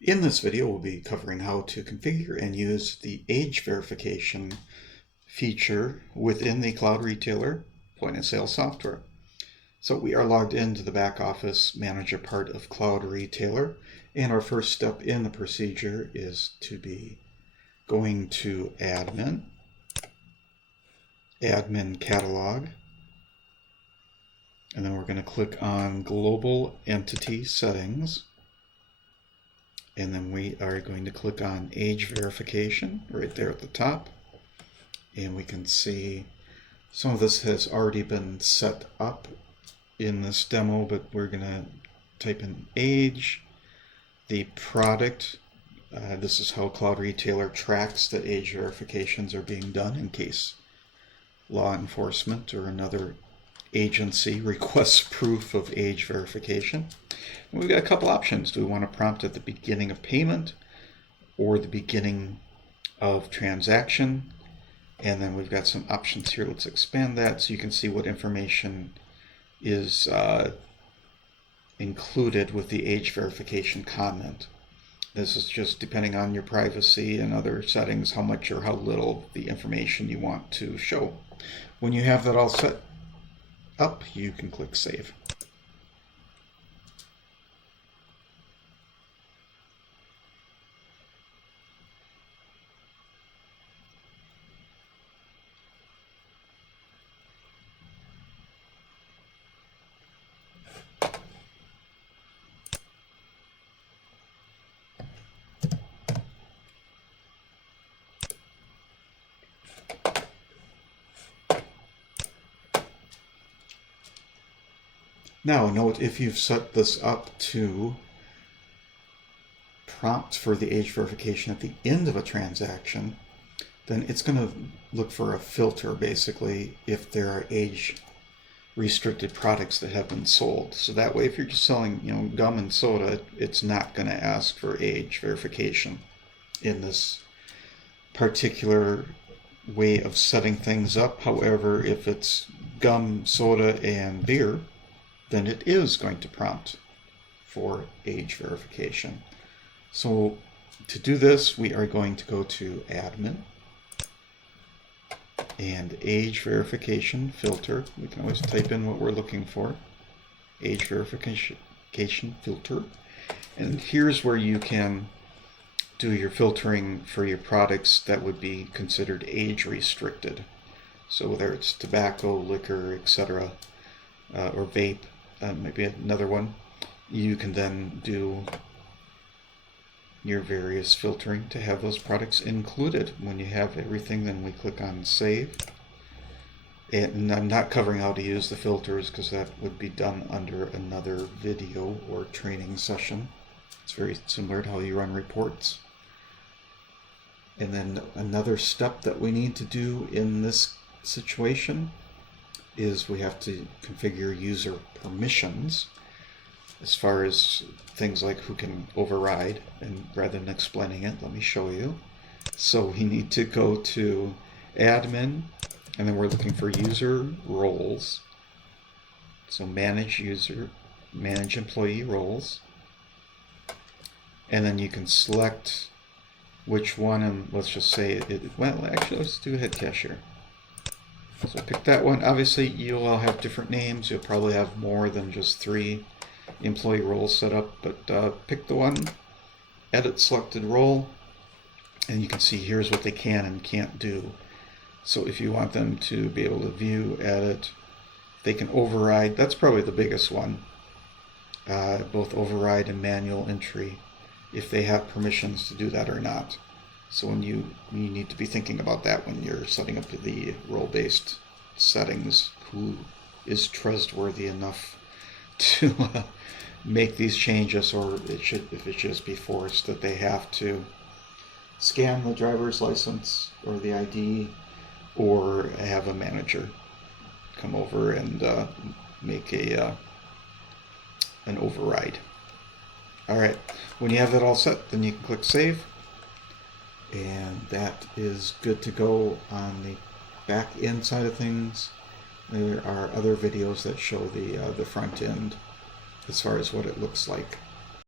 In this video, we'll be covering how to configure and use the age verification feature within the Cloud Retailer point-of-sale software. So we are logged into the back office manager part of Cloud Retailer, and our first step in the procedure is to be going to Admin, Admin Catalog, and then we're going to click on Global Entity Settings. And then we are going to click on Age Verification right there at the top. And we can see some of this has already been set up in this demo, but we're going to type in age, the product. This is how Cloud Retailer tracks that age verifications are being done in case law enforcement or another agency requests proof of age verification. And we've got a couple options. Do we want to prompt at the beginning of payment or the beginning of transaction? And then we've got some options here. Let's expand that so you can see what information is included with the age verification comment. This is just depending on your privacy and other settings, how much or how little the information you want to show. When you have that all set up, you can click Save. Now note, if you've set this up to prompt for the age verification at the end of a transaction, then it's going to look for a filter basically if there are age restricted products that have been sold. So that way, if you're just selling, gum and soda, it's not going to ask for age verification in this particular way of setting things up. However, if it's gum, soda, and beer, then it is going to prompt for age verification. So to do this, we are going to go to Admin and Age Verification Filter. We can always type in what we're looking for. Age Verification Filter. And here's where you can do your filtering for your products that would be considered age restricted. So whether it's tobacco, liquor, etc., or vape, maybe another one, you can then do your various filtering to have those products included. When you have everything, then we click on Save. And I'm not covering how to use the filters because that would be done under another video or training session. It's very similar to how you run reports. And then another step that we need to do in this situation is we have to configure user permissions as far as things like who can override. And rather than explaining it, let me show you. So we need to go to Admin, and then we're looking for user roles. So manage employee roles. And then you can select which one, and let's just say let's do head cashier. So pick that one. Obviously, you'll all have different names. You'll probably have more than just 3 employee roles set up, but pick the one, edit selected role, and you can see here's what they can and can't do. So if you want them to be able to view, edit, they can override. That's probably the biggest one, both override and manual entry, if they have permissions to do that or not. So when you need to be thinking about that when you're setting up the role-based settings, who is trustworthy enough to make these changes, or if it should be forced that they have to scan the driver's license or the ID, or have a manager come over and make an override. All right, when you have that all set, then you can click Save. And that is good to go on the back end side of things. There are other videos that show the front end as far as what it looks like.